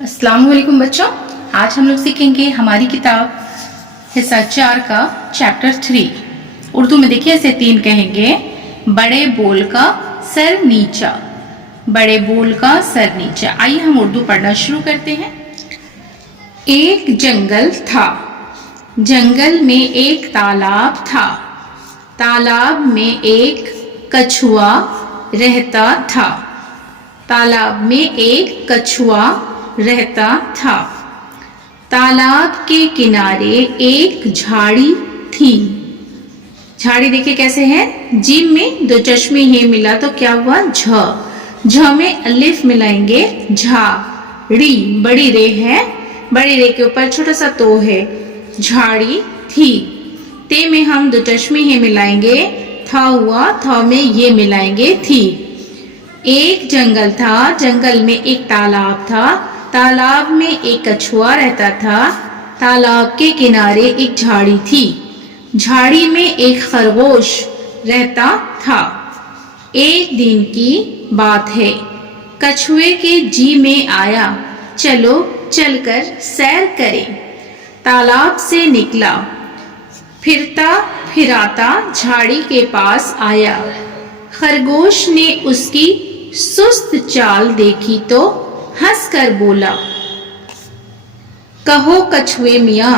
अस्सलाम वालेकुम बच्चों, आज हम लोग सीखेंगे हमारी किताब हिस्सा 4 का चैप्टर 3। उर्दू में देखिए ऐसे 3 कहेंगे। बड़े बोल का सर नीचा, बड़े बोल का सर नीचा। आइए हम उर्दू पढ़ना शुरू करते हैं। एक जंगल था, जंगल में एक तालाब था, तालाब में एक कछुआ रहता था, तालाब में एक कछुआ रहता था। तालाब के किनारे एक झाड़ी थी। झाड़ी देखिए कैसे है, जीम में 2 चश्मे ये मिला तो क्या हुआ, झ में अलिफ मिलाएंगे, झा। ड़ी बड़ी रे है, बड़ी रे के ऊपर छोटा सा तो है, झाड़ी थी। ते में हम 2 चश्मे ये मिलाएंगे, था हुआ, था में ये मिलाएंगे, थी। एक जंगल था, जंगल में एक तालाब था, तालाब में एक कछुआ रहता था, तालाब के किनारे एक झाड़ी थी, झाड़ी में एक खरगोश रहता था। एक दिन की बात है, कछुए के जी में आया, चलो चलकर सैर करें। तालाब से निकला, फिरता फिराता झाड़ी के पास आया। खरगोश ने उसकी सुस्त चाल देखी तो हंस कर बोला, कहो कछुए मियाँ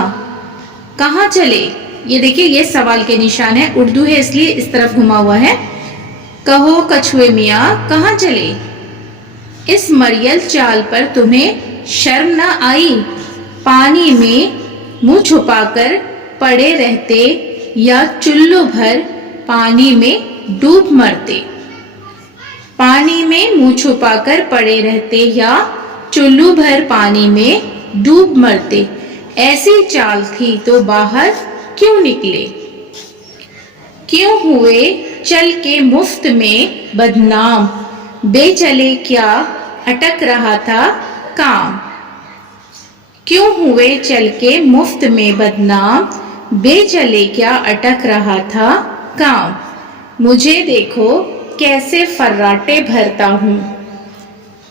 कहाँ चले। ये देखिए ये सवाल के निशान है, उर्दू है इसलिए इस तरफ घुमा हुआ है। कहो कछुए मियाँ कहाँ चले, इस मरियल चाल पर तुम्हें शर्म न आई। पानी में मुंह छुपाकर पड़े रहते या चुल्लू भर पानी में डूब मरते। पानी में मुंह छुपाकर पड़े रहते या चुल्लू भर पानी में डूब मरते। ऐसी चाल थी तो बाहर क्यों निकले, क्यों हुए चल के मुफ्त में बदनाम। बेचले क्या अटक रहा था काम, क्यों हुए चल के मुफ्त में बदनाम। बेचले क्या अटक रहा था काम। मुझे देखो कैसे फर्राटे भरता हूँ,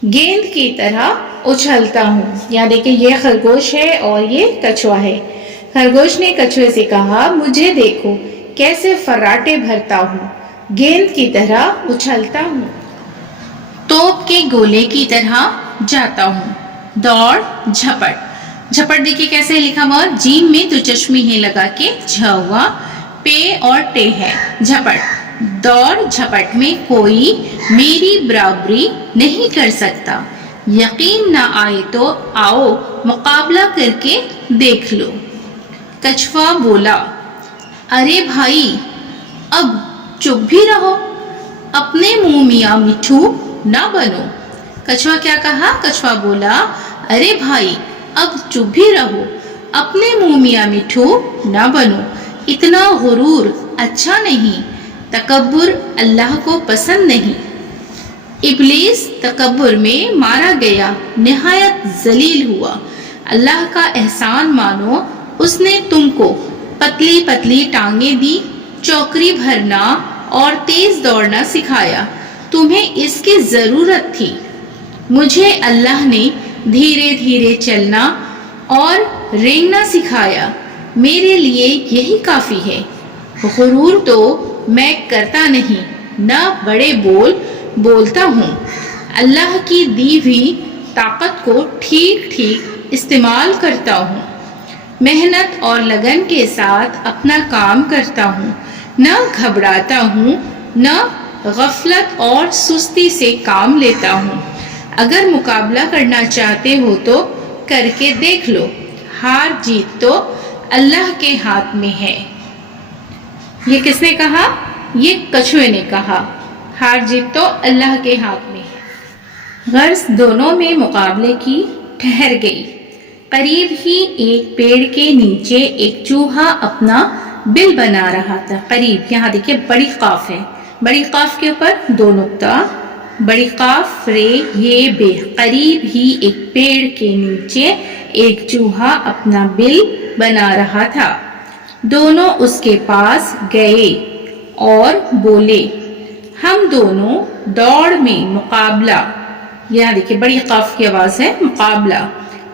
गेंद की तरह उछलता हूँ। यहाँ देखिए ये खरगोश है और ये कछुआ है। खरगोश ने कछुए से कहा, मुझे देखो कैसे फर्राटे भरता हूँ, गेंद की तरह उछलता हूँ, तोप के गोले की तरह जाता हूँ। दौड़ झपट, झपट देखिए कैसे लिखा हुआ, जीम में 2 चश्मे ही लगा के झ हुआ, पे और टे है, झपट। दौड़ झपट में कोई मेरी बराबरी नहीं कर सकता। यकीन ना आए तो आओ मुकाबला करके देख लो। कछुआ बोला, अरे भाई अब चुप भी रहो, अपने मुंह मियाँ मिठू ना बनो। कछुआ क्या कहा, कछुआ बोला, अरे भाई अब चुप भी रहो, अपने मुंह मियाँ मिठू ना बनो। इतना गुरूर अच्छा नहीं, तकब्बुर अल्लाह को पसंद नहीं। इब्लीस तकब्बुर में मारा गया, निहायत जलील हुआ। अल्लाह का एहसान मानो, उसने तुमको पतली पतली टांगें दी, चौकरी भरना और तेज दौड़ना सिखाया। तुम्हें इसकी जरूरत थी। मुझे अल्लाह ने धीरे धीरे चलना और रेंगना सिखाया, मेरे लिए यही काफी है। गुरूर तो मैं करता नहीं, न बड़े बोल बोलता हूँ। अल्लाह की दी हुई ताकत को ठीक ठीक इस्तेमाल करता हूँ। मेहनत और लगन के साथ अपना काम करता हूँ, न घबराता हूँ, न गफलत और सुस्ती से काम लेता हूँ। अगर मुकाबला करना चाहते हो तो करके देख लो, हार जीत तो अल्लाह के हाथ में है। ये किसने कहा, ये कछुए ने कहा, हार जीत तो अल्लाह के हाथ में है। गर्ज दोनों में मुकाबले की ठहर गई। करीब ही एक पेड़ के नीचे एक चूहा अपना बिल बना रहा था। करीब, यहाँ देखिए बड़ी काफ है, बड़ी काफ के ऊपर 2 नुक्ता, बड़ी काफ रे ये बे। करीब ही एक पेड़ के नीचे एक चूहा अपना बिल बना रहा था। दोनों उसके पास गए और बोले, हम दोनों दौड़ में मुकाबला यहाँ देखिए बड़ी काफ की आवाज है, मुकाबला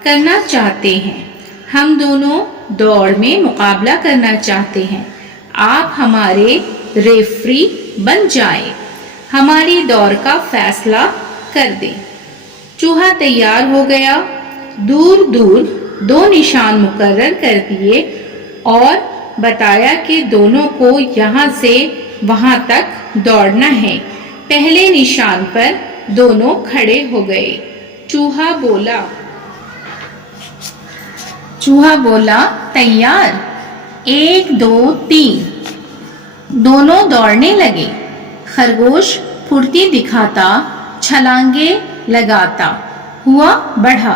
करना चाहते हैं, हम दोनों दौड़ में मुकाबला करना चाहते हैं, आप हमारे रेफरी बन जाएं, हमारी दौड़ का फैसला कर दें। चूहा तैयार हो गया, दूर दूर 2 निशान मुकर्रर कर दिए और बताया कि दोनों को यहाँ से वहां तक दौड़ना है। पहले निशान पर दोनों खड़े हो गए। चूहा बोला तैयार, 1 2 3। दोनों दौड़ने लगे। खरगोश फुर्ती दिखाता छलांगे लगाता हुआ बढ़ा।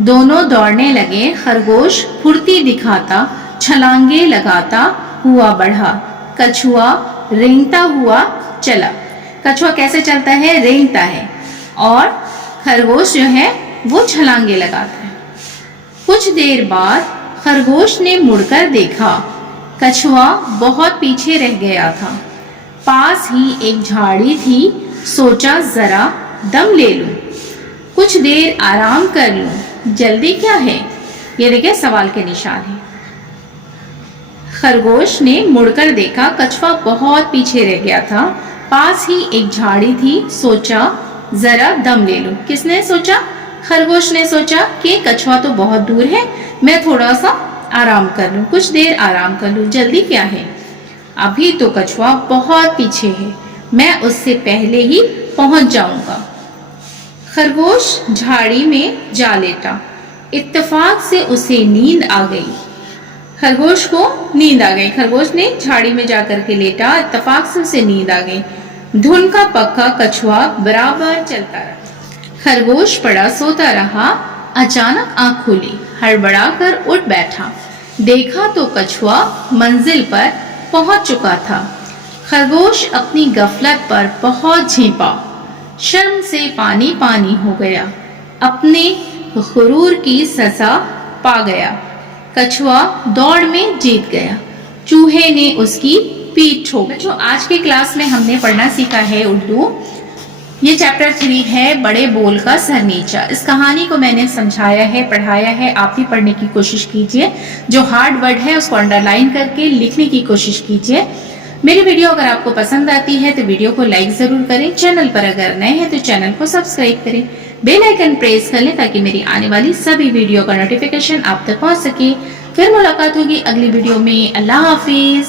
दोनों दौड़ने लगे। खरगोश फुर्ती दिखाता छलांगे लगाता हुआ बढ़ा। कछुआ रेंगता हुआ चला। कछुआ कैसे चलता है? रेंगता है। और खरगोश जो है वो छलांगे लगाता है। कुछ देर बाद खरगोश ने मुड़कर देखा। कछुआ बहुत पीछे रह गया था। पास ही एक झाड़ी थी। सोचा जरा दम ले लूं, कुछ देर आराम कर लूं, जल्दी क्या है? ये देखिए सवाल के निशान है। खरगोश ने मुड़कर देखा। कछुआ बहुत पीछे रह गया था। पास ही एक झाड़ी थी। सोचा जरा दम ले लूं। किसने सोचा? खरगोश ने सोचा कि कछुआ तो बहुत दूर है, मैं थोड़ा सा आराम कर लूं, कुछ देर आराम कर लूं, जल्दी क्या है? अभी तो कछुआ बहुत पीछे है, मैं उससे पहले ही पहुंच जाऊंगा। खरगोश झाड़ी में जा लेटा। इत्तेफाक से उसे नींद आ गई। खरगोश को नींद आ गई। खरगोश ने झाड़ी में जाकर के लेटा। इत्तेफाक से उसे नींद आ गई। धुन का पक्का कछुआ बराबर चलता रहा। खरगोश पड़ा सोता रहा। अचानक आंख खुली, हड़बड़ा कर उठ बैठा। देखा तो कछुआ मंजिल पर पहुंच चुका था। खरगोश अपनी गफलत पर बहुत झेंपा। शर्म से पानी पानी हो गया। अपने गुरूर की सजा पा गया। कछुआ दौड़ में जीत गया। चूहे ने उसकी पीठ ठोक। जो आज के क्लास में हमने पढ़ना सीखा है उर्दू, ये चैप्टर 3 है बड़े बोल का सर नीचा। इस कहानी को मैंने समझाया है, पढ़ाया है, आप भी पढ़ने की कोशिश कीजिए। जो हार्ड वर्ड है उसको अंडरलाइन करके लिखने की कोशिश कीजिए। मेरी वीडियो अगर आपको पसंद आती है तो वीडियो को लाइक जरूर करें। चैनल पर अगर नए हैं तो चैनल को सब्सक्राइब करें। बेल आइकन प्रेस कर लें ताकि मेरी आने वाली सभी वीडियो का नोटिफिकेशन आप तक पहुंच सके। फिर मुलाकात होगी अगली वीडियो में। अल्लाह हाफिज।